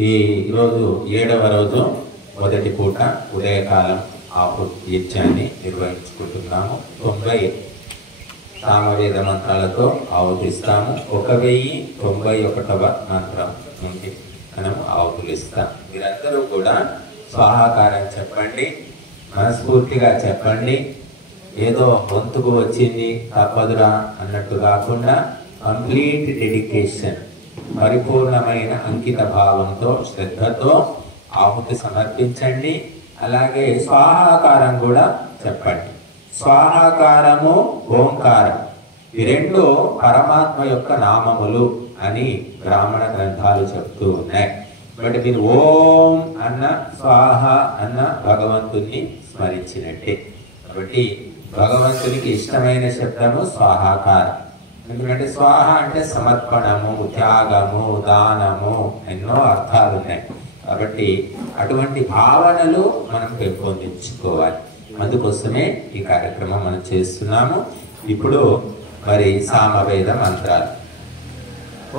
ఈరోజు 7వ రోజు మొదటి పూట ఉదయకాలం ఆహుతి యజ్ఞాన్ని నిర్వహించుకుంటున్నాము. 90 సామవేద మంత్రాలతో ఆహుతిస్తాము. 1091వ మంత్రం నుండి మనం ఆహుతులు ఇస్తాం. మీరందరూ కూడా స్వాహాకారం చెప్పండి, మనస్ఫూర్తిగా చెప్పండి. ఏదో వంతుకు వచ్చింది తప్పదురా అన్నట్టు కాకుండా కంప్లీట్ డెడికేషన్, పరిపూర్ణమైన అంకిత భావంతో శ్రద్ధతో ఆహుతి సమర్పించండి. అలాగే స్వాహాకారం కూడా చెప్పండి. స్వాహాకారము, ఓంకారం ఈ రెండు పరమాత్మ యొక్క నామములు అని బ్రాహ్మణ గ్రంథాలు చెప్తూ ఉన్నాయి. బట్ మీరు ఓం అన్న స్వాహ అన్న భగవంతుని స్మరించినట్టే. కాబట్టి భగవంతునికి ఇష్టమైన శబ్దము స్వాహాకారం. ఎందుకంటే స్వాహ అంటే సమర్పణము, త్యాగము, దానము, ఎన్నో అర్థాలు ఉన్నాయి. కాబట్టి అటువంటి భావనలు మనం పెంపొందించుకోవాలి. అందుకోసమే ఈ కార్యక్రమం మనం చేస్తున్నాము. ఇప్పుడు మరి సామవేద మంత్రాలు.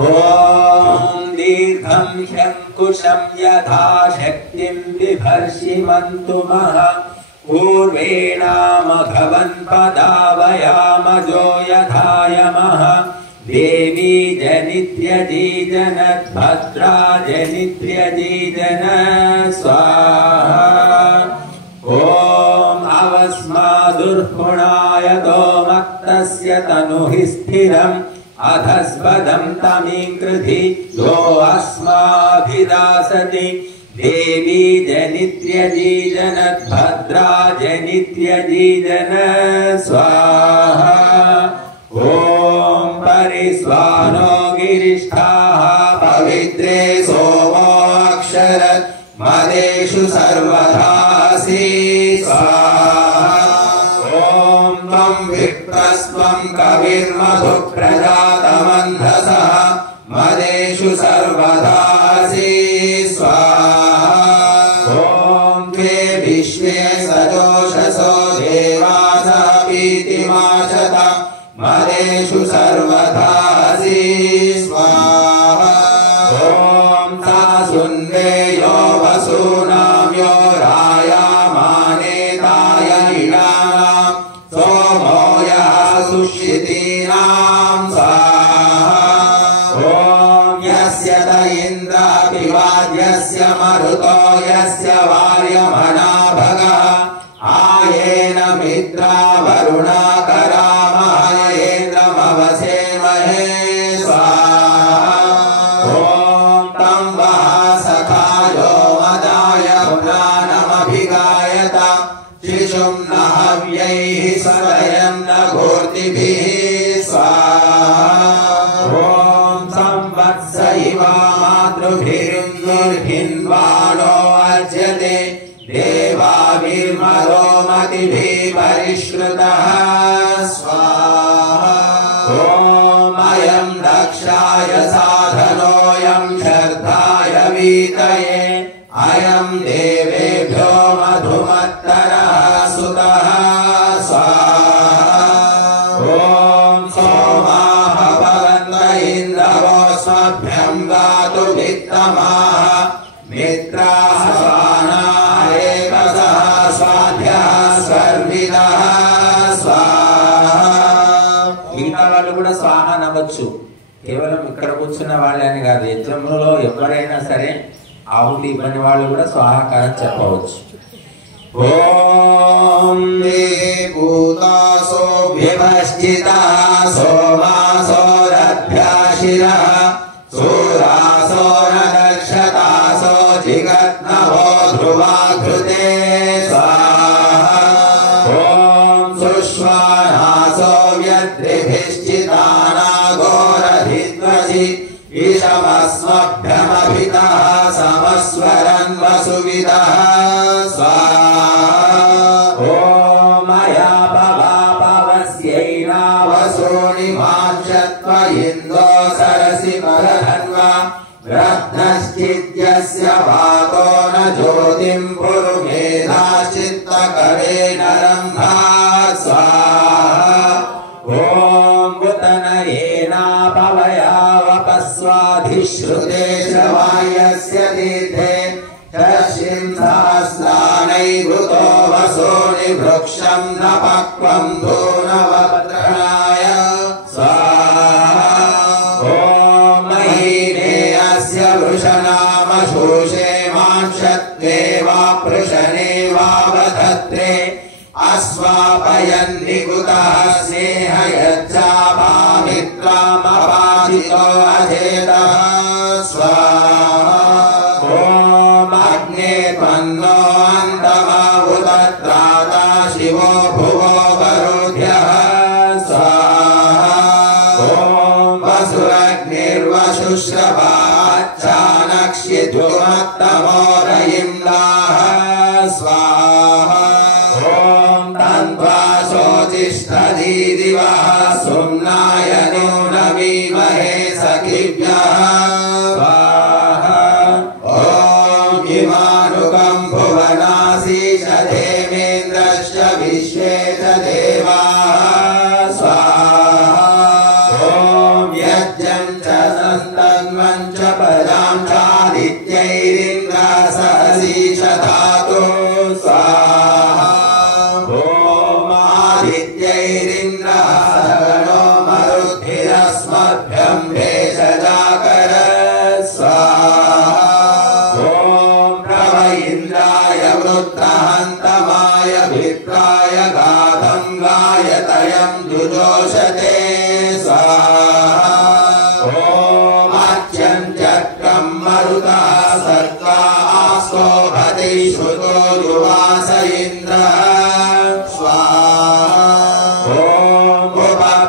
ఓం దీర్ఘం శంకుశం యథా శక్తిం బిభర్షిమంతు మహా పూర్వేణామఘవన్ పదావయామజో యథాయమః దేవీ జనిత్ర్యజీజనత్ భద్రా జనిత్ర్యజీజన స్వాహా. ఓం అవస్మాదుర్హుణాయ దోమత్తస్య తనుః స్థిరం అధస్పదం తమీకృధి దో అస్మాభిదాసతి దేవీ జనిత్ర్యజీజనత్ భద్రా జనిత్ర్యజీజన స్వాహా. ఓం పరిస్వానో గిరిష్ఠాః పవిత్రే సోమో అక్షరత్ మదేషు సర్వధాసి స్వాహా. ఓం త్వం విప్రస్త్వం కవిర్మధు ప్రజాతమంధసః మదేషు సర్వధాసి స్వాహా. ఓం త్వే విశ్వే సజోషసో దేవాస పీతిమాశత మదేషు సర్వధాసి స్వాహా. ఓం సాసున్వేయో వసూనామ్యో రాయామానేతాయ ఇడానాం సోమో యః సుషితీనాం స్వాహా. ఓం యస్య త ఇంద్ర పివాద్యస్య మరుతో యస్య వార్యమణాభగః ఆయేన మిత్రా వరుణా కరామహయేంద్రమవసేమహే స్వాహా. ఓం తం వః సఖాయో మదాయ పురాణమభిగాయత శిశుం న హవ్యైః స్వయం న ఘోర్తిభిః స్వాహా. ఓం సంవత్స ఇవ మాతృభిర్నుర్హిన్వాణో అజ్యతే దేవాభిర్మరో మతిభిః పరిశ్రుతః స్వాహా. ఓం అయం దక్షాయ సాధనోయం శర్ధాయ వీతయే అయం దేవేభ్యో మధుమత్తరః సుతః స్వాహా. ఓం సోమాః భవంత ఇంద్రవోస్మభ్యం గాతు విత్తమాః మిత్రాః స్వానాః ఏకసః స్వాధ్యః సర్విదః స్వాహా. మిగతా వాళ్ళు కూడా స్వాహ నవ్వచ్చు. కేవలం ఇక్కడ కూర్చున్న వాళ్ళే అని కాదు, యజ్ఞంలో ఎవరైనా సరే ఆహుతి ఇవ్వని వాళ్ళు కూడా స్వాహాకారం చెప్పవచ్చు. ఓం భూతాసో విభశ్చితః సోమాసో రథ్యాశిరః సూరాసో నక్షతాసో జిగత్నవో ధ్రువాఘృతే స్వాహా. ఓం సుష్వానాసో వ్యద్రిభిశ్చితానాగోరధిద్వసి ఈశమస్మభ్యమభితః సమస్వరన్ వసువిదః స్వాహా. ఓం మయాపవాపవస్యైనావసోని మాంచత్వ ఇందో సరసి పరధన్వా రత్నశ్చిద్యస్య వాతో న జ్యోతిం పురుమేధాశ్చిత్తకవే నరంధా స్వాహా. ఓం ఉతనయేనాపవయావపస్వాధిశ్రుతే वैश्रवायस्य तीर्थे सहस्रानैवृतो वसोनि वृक्षं न पक्वं धूनवत्रणाय स्वाहा ॐ महीनेयस्य वृषणामशोषे मांशत्वे वा पृशने वावधत्रे अस्वापयन्निकुतः स्नेहयच्छाभामित्रामपाचितो अजेतः स्वाहा ॐ अग्ने त्वन्नो अन्तमभूतत्राता शिवो भुवो वरुध्यः स्वाहा ॐ वसुरग्निर्वशुश्रवाच्छानक्ष्यद्युमत्तमोरयिम्लाः स्वाहा शोचिष्ठदीदिवः सुम्नाय नो नमीमहे सखिभ्यः स्वाहा ॐ इमानुकं भुवनासीष देवेन्द्रश्च विश्वे च देवाः स्वाहा ॐ यज्ञं च संस्तन्वं च पदां चादित्यैरिन्द्रसहसीष धातु स्वाहा ैरिन्द्रहरणो मरुद्भिरस्मभ्यं भेषजाकर स्वाहा ॐ प्रव इन्द्राय वृत्रहन्तमाय विप्राय गाधं गायतयं जुजोषते स्वाहा ॐ अर्च्यं चक्रं मरुतः सर्वा आस्कोभति श्रुतो युवास इन्द्रः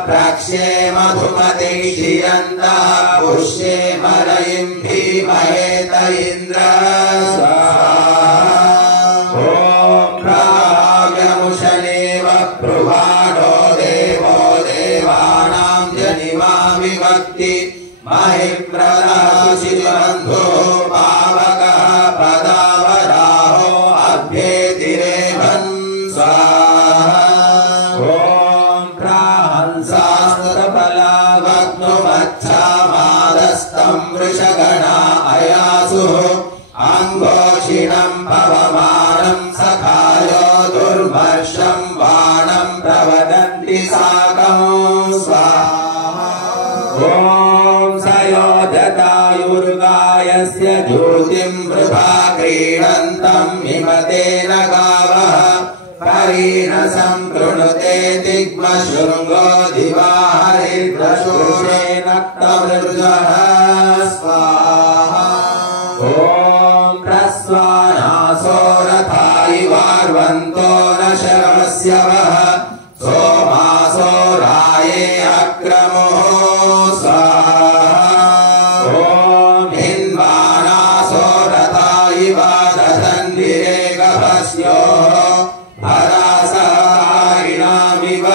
प्रक्षे मधुमति क्षियन्तः पुष्ये मरयिं भीमहेत इन्द्रः स्वाहा ॐ प्राव्यमुशनेव प्रुवाणो देवो देवानां जनिमा विभक्ति महिप्रदाशिबन्धो पावकः पदावराहो अभ्येतिरेवन् स्वाहा शास्त्रफलावग्नुमच्छामादस्तं वृषगणा अयासुः अङ्गोषिणं पवमानं सखायो दुर्मर्षं बाणं प्रवदन्ति साकं स्वाहा ॐ सयोधतायुर्गायस्य ज्योतिं वृथा क्रीडन्तं हिमतेन गावः परीनसं कृणुते दिग्मशृङ्गो दिवा हरिद्रशोषे नक्तमृजः स्वाहा ॐ प्रस्वानासो रथा इवार्वन्तो न शरमस्य वः सोमासो राये अक्रमो स्वाहा ॐ हिन्वानासो रथा इव दधन्विरेगभस्योः भरासहारिणामिव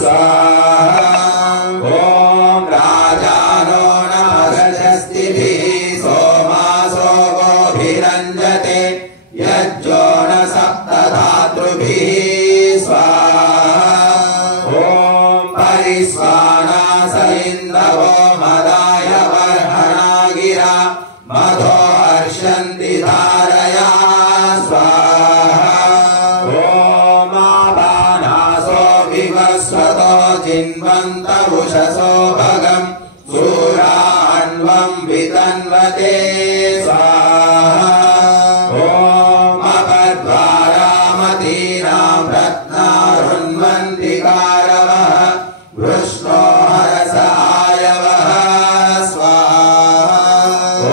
स्वाहा ॐ राजानो नमः सोमासो गोभिरञ्जते यज्जो न सप्तधातृभिः स्वाहा ॐ परिस्वानास इन्दवो मदाय वर्हणा गिरा मधो हर्षन्ति धारया स्वाहा चिन्वन्त उषसो भगं सूराण्वं वितन्वते स्वाहा ॐ अपद्वारामतीनां रत्नारुन्वन्ति कारवः वृष्णो हरसायवः स्वाहा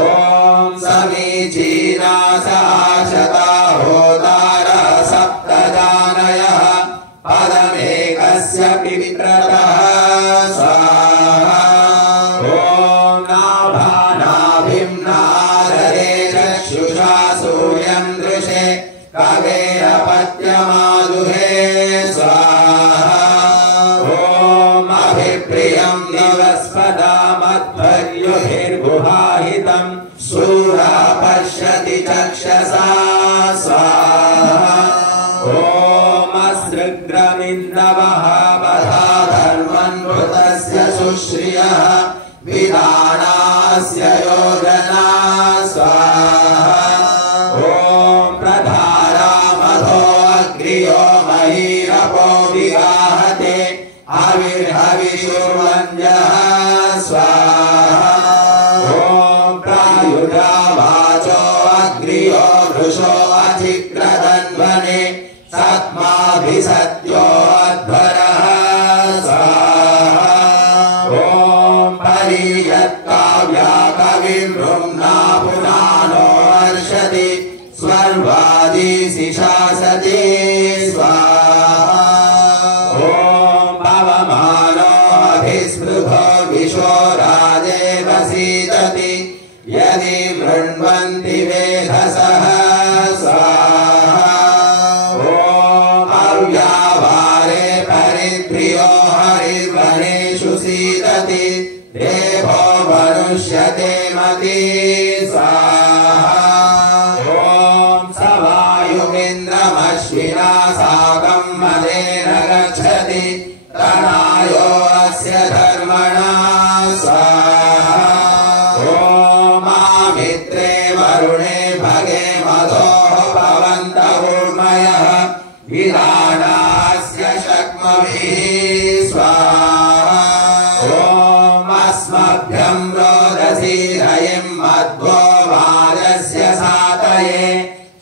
ॐ समीचीना साशता होतारः सप्तदानयः पदमेकस्य पित्रतः स्वाहा ॐ नाभानाभिं नादरे चक्षुषा सूर्यं दृशे कवेरपत्यमादुहे स्वाहा ॐ अभिप्रियं दिवस्पदामध्वर्युभिर्गुहाहितं सूरा पश्यति चक्षसा स्वाहा ॐ अस्रुग्रमिन्दवहावधा धर्मन्वृतस्य सुश्रियः विधानास्य योजना वरुषो अधिक्रदन्वने सत्माभिसत्योऽध्वरः स्वाहा ॐ परियत्काव्या कविर्बृह्ना पुराणो वर्षति स्वर्वादीसि शासति स्वाहा ॐ पवमानोऽभिस्पृभो विशो राजेव सीदति यदि वृण्वन्ति वेधसः स्वाहा ॐ अव्यावारे परिप्रियो हरिर्वनेषु सीदति देवो मनुष्यते मती स्वाहा ॐ सवायुमिन्द्रमश्विना साकं मदेन गच्छति तनायो अस्य धर्मणा स्वाहा ॐ मामित्रे वरुणे भगे मधोः पवन्त ऊर्मयः विधानास्य शक्मभिः स्वाहा ॐ अस्मभ्यं रोदसी हयं मध्वो वाजस्य सातये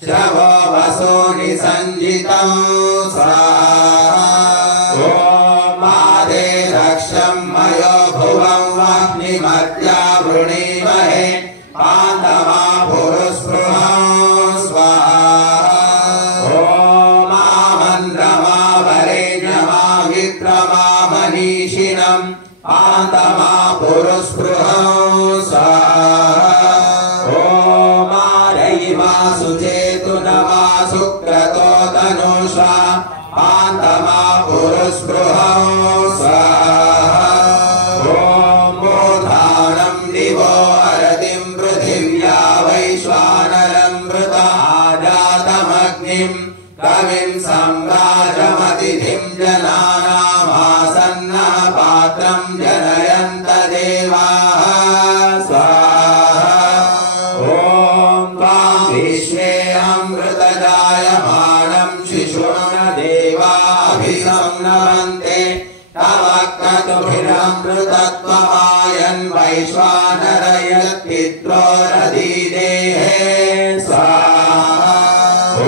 श्रवो वसो निसञ्जितं स्वाहा ॐ मादे रक्षं मयो भुवं वह्निमत्या वृणीमहे पान्तमा पुरुस्पृहं स्वाहा ॐ मामन्द्रमा विक्रमा मनीषिणम् पान्तमा पुरुस्पृहं स्वाहा ॐ मारयिमा सुचेतुनमा सुक्रतो तनुषा पान्तमा पुरुस्पृहं स्वाहा ॐ मूर्धानं दिवो अरतिं पृथिव्या वैश्वानरं मृताजातमग्निं कविं सम्राजमतिथिं जनानामासन्नः पात्रं जनयन्त देवाः स्वाहा ॐ त्वां विश्वे अमृतजायमानं शिशुं देवाभिसंनवन्ते तव क्रतुभिरमृतत्वमायन् वैश्वानर यत्पित्रोरधिदेहे स्वाहा ॐ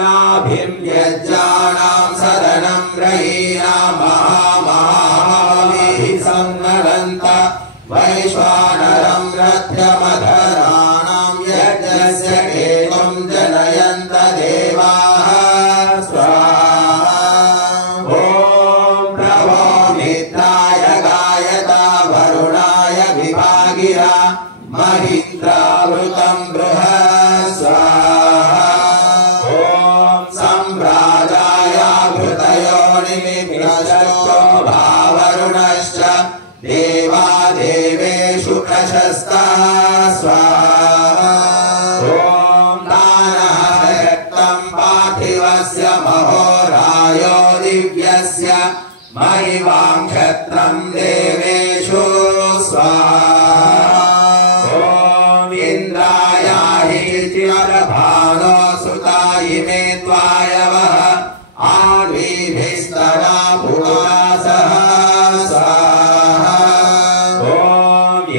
नाभिं यज्ञानां सदनं रयीणां महामहाभिः संनरन्त वैश्वानरं रथ्यमधराणां यज्ञस्य केतुं जनयन्त देवाः स्वाहा ॐ प्रभो मित्राय गायता वरुणाय विभागिरा महीन्द्रावृतं बृहत् स्वाहा ॐ सम्राजायाभृतयोनिमित्रश्चो भावरुणश्च देवादेवेषु प्रशस्तः स्वाहा ॐ दानः रक्तं पार्थिवस्य महोरायो दिव्यस्य महिवां क्षत्रं देवेषु स्वाहा ॐ इन्द्रायाहि चिरभानो सुता इमे त्वायवः आर्वीभिस्तरा पुरासः स्वाहा ॐ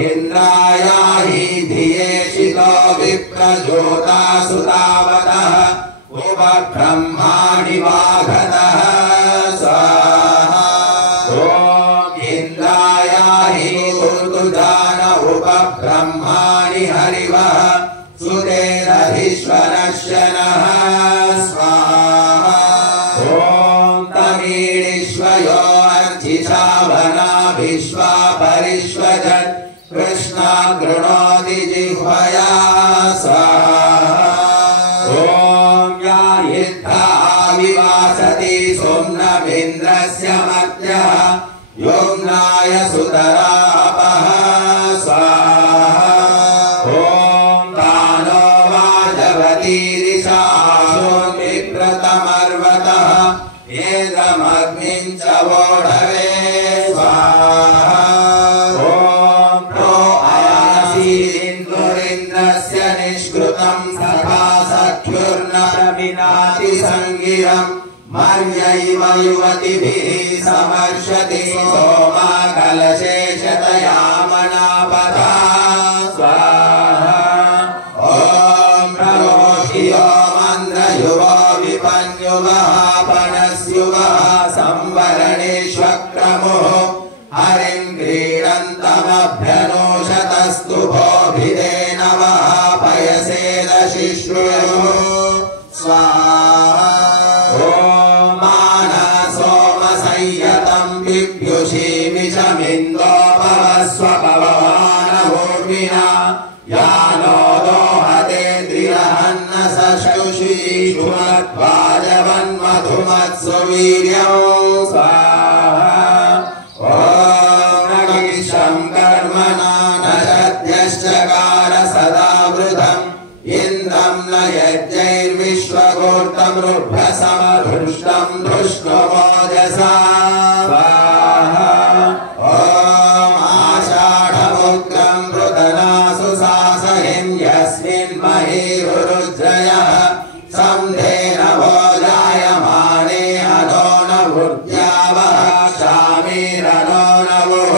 इन्द्रायाहि धिये शितो विप्रजोता सुतावतः उपब्रह्माणि वाघतः स्वाहा ॐ इन्द्रायाहि ऊर्ध्वजान उपब्रह्माणि हरिवः सुतेरधीश्वरस्य नः स्वाहा ॐ तमीळीश्वयो अर्चिषावना विश्वा परिष्वजत् कृष्णा गृणोति जिह्वया स्वाहा ॐ या इत्था विवासति सोम्नमिन्द्रस्य मत्यः योम्नाय सुतरापः स्वाहा ॐ तानो वाजवतीरिषाशोन्विप्रतमर्वतः एदमग्निं च वोढवे स्वाहा ॐ प्रो अयासीदिन्दुरिन्द्रस्य निष्कृतं सखा सख्युर्न प्रविनाति सङ्गिरम् मर्यैव युवतिभिः समर्षति सोमा कलशेषतयामनापथा स्वाहा ॐ प्ररोधियो पयसेदशिश्रुयो स्वाहा ॐ मानसोमसंयतं बिभ्युषीमिषमिन्दोपवस्व भवानभूर्मिना यानो दोहते द्रिरहन्न सशुषीषुमद्वाजवन्मधुमत्सु वीर्यं स्वाहा ॐ नगिषं कर्मणा न सद्यश्चकार सदा वृथम् इन्द्रं न यज्ञैर्विश्वगोर्तमृभ्रसमधुष्टं धृष्णुमोजसा स्वाहा ॐ आषाढमुग्रं वृतनासु सासहिं यस्मिन्महीरुरुज्रयः सन्धेन भोजायमाने अनो न भुर्यावः क्षामीरनो न वुः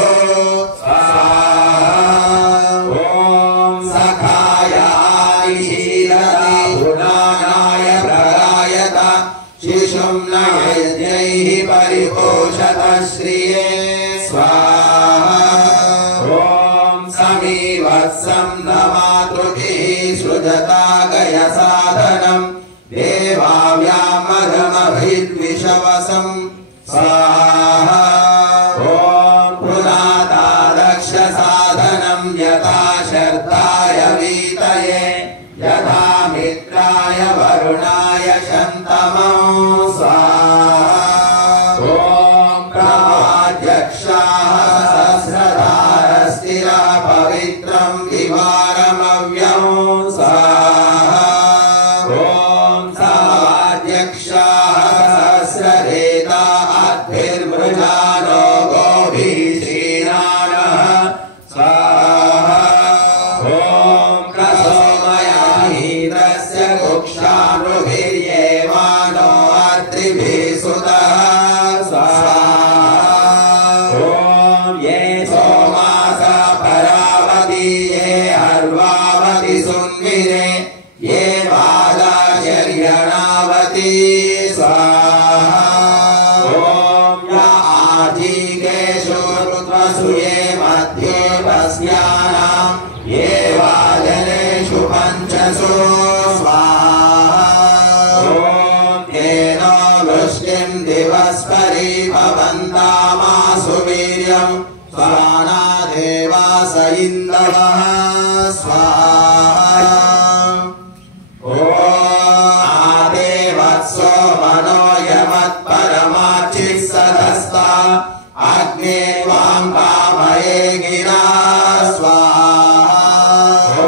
परिपोषत श्रिये स्वाहा ॐ समीवत्सं न मातृभिः सृजता गयसाधनं देवाव्यामधमभिद्विषवसं स्वाहा ॐ पुनाता दक्षसाधनं यथा शर्ताय वीतये यथा मित्राय वरुणाय शन्तमं स्वाहा सहस्रधारस्थिरः पवित्रं विवारमव्यं स्वाहा ॐ साध्यक्षाः सहस्ररेता अद्भिर्मृजानो गोभिः श्रीनानः स्वाहा ॐ प्रसोमयाहीन्द्रस्य कुक्षामृभिर्येवानो अत्रिभिः सुतः ये बालाशर्यणावती स्वाहा ॐ या आजीकेषु ऋत्वसु ये मध्ये पस्यानां ये वाजनेषु पञ्चसु स्वाहा ॐ येनो वृष्टिं दिवस्परि भवन्तामासु वीर्यं स्वाना देवास इन्दवः स्वाहा आदेवत्सो मनोयमत्परमाचित्सदस्ता अग्ने त्वां कामये गिरा स्वाहा ॐ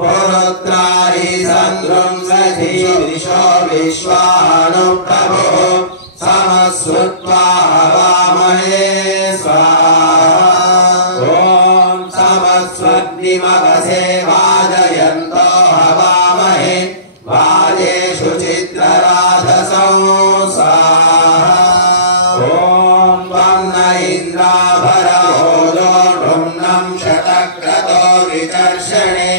पुरुत्राहि सन्द्रुं सधीरिषो विश्वानुप्रभुः समश्रुत्वा हवामहे स्वाहा ॐ समस्वग्निमवसे वाजयन्तो हवामहे वाजेषु चित्रराधसौ स्वाहा ॐ त्वं न इन्द्राभरहोलो नृम्नं शतक्रतो विचर्षणे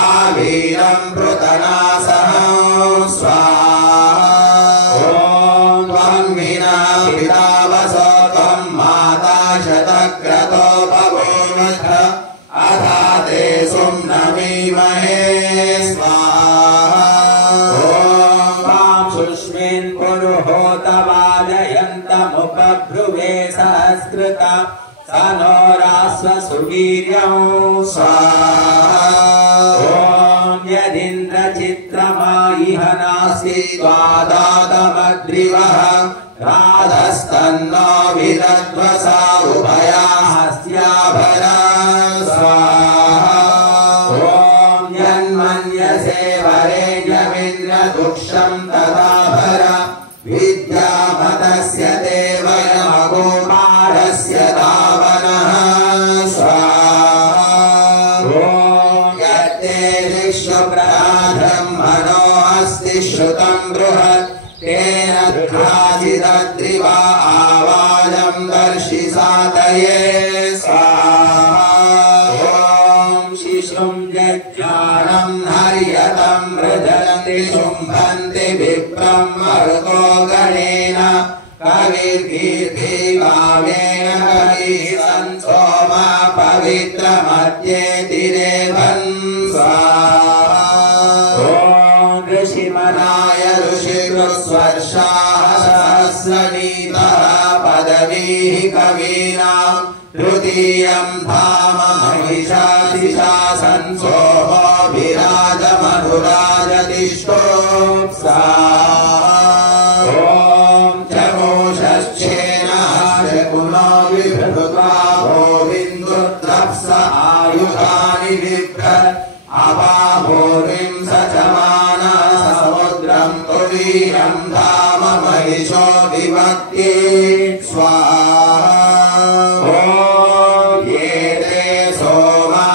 आवीरं पृतनासहं स्वाहा ॐ त्वं विना पितावसो त्वं माता शतक्रतो बभूवथ अथा ते सुम्नमीमहे स्वाहा ॐ वां सुष्मिन् पुरुहोतवाजयन्तमुपभ्रुवे सहस्कृता स नो रास्व सुवीर्यं स्वाहा ॐ यदिन्द्रचित्रमा इह नास्ति त्वादातमग्रिवः राधस्तन्नो विदध्वसा उभया हस्त्याभरा स्वाहा ॐ यन्मन्यसे वरेण्यमिन्द्रदुक्षं तदाभर विद्यामतस्य देवयमगोपारस्य दावनः स्वाहा ॐ यत्ते विश्वप्रधाब्रह्मणो अस्ति श्रुतं बृहत् तेन दृढाचिदद्रिवा आवाजं दर्शिसातये स्वाहा ॐ शिशुं यज्ञानं हर्यतं मृजन्ति शुम्भन्ति विप्रं मरुतो गणेन कविर्कीर्ति काव्येन कविसन् सोमा पवित्रमध्येति देवन् स्वाहा। ॐ ऋषिमनाय ऋषिकृत्स्वर्षाः सहस्रनीतः पदवीः कवीनां तृतीयं धाम महिषादिशासन् सोमो विराजमनुराजतिष्ठो स्वाहा। ॐ चमोषश्चेनः शकुनो विभृत्वा गोविन्दुद्रप्स आयुधानि बिभ्रत् अपाभूरिं सचमानः समुद्रं तुरीयं धाम महिषो विभक्ति स्वाहा। ॐ ये ते सोमा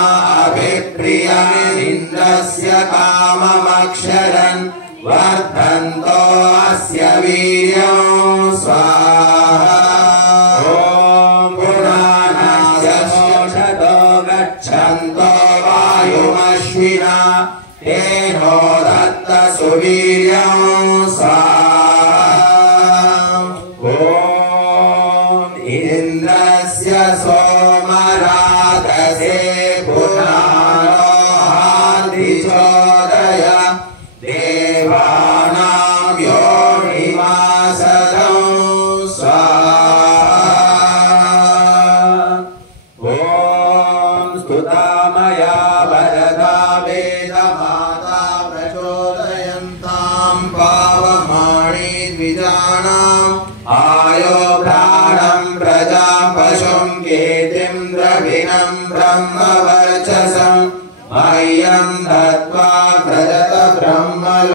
अभिप्रियमिन्द्रस्य काममक्षरन् वर्धन्तो अस्य वीर्यं स्वाहा। ॐ पुराणस्य मोषतो गच्छन्तो वायुमश्विना तेनो दत्त सुवीर्यं स्वाहा। ॐ इन्द्रस्य सोमराधसे पुराणो हार्दिचोदय देवानां योनिमासदं स्वाहा। ॐ स्तुतामया वरदा वेदमाता प्रचोदयन्तां पावमाणि द्विजानाम् आयो प्राणं प्रजां पशुं कीर्तिं द्रविणं ब्रह्मवर्चसं मह्यं दत्त्वा व्रजत ब्रह्म